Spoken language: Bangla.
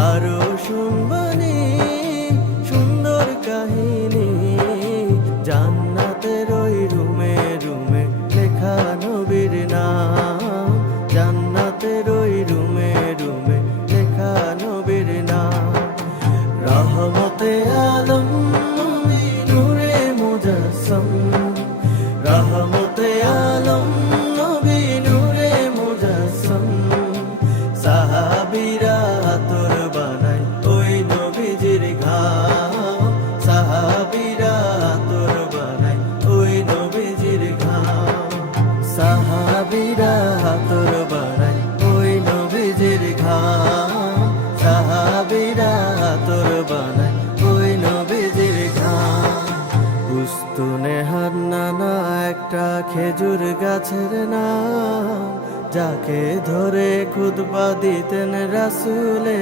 আরো শুনবানি সুন্দর কাহিনী, জান্নাতের ওই রুমে রুমে লেখা নবীর নাম, জান্নাতের ওই রুমে রুমে লেখা নবীর নাম। রহমতে আলম নূরে মুজাসসাম, রহমতে আলম নবী নূরে মুজাসসাম। সাহাবীরা আতর বানায় ওই নবীজির ঘাম, সাহাবীরা আতর বানায় ওই নবীজির ঘাম, সাহাবীরা আতর বানায় ওই নবীজির ঘাম, সাহাবীরা আতর বানায় ওই নবীজির ঘাম। উস্তুনে হান্নানা একটা খেজুর গাছের নাম, যাকে ধরে খুতবা দিতেন রাসূলে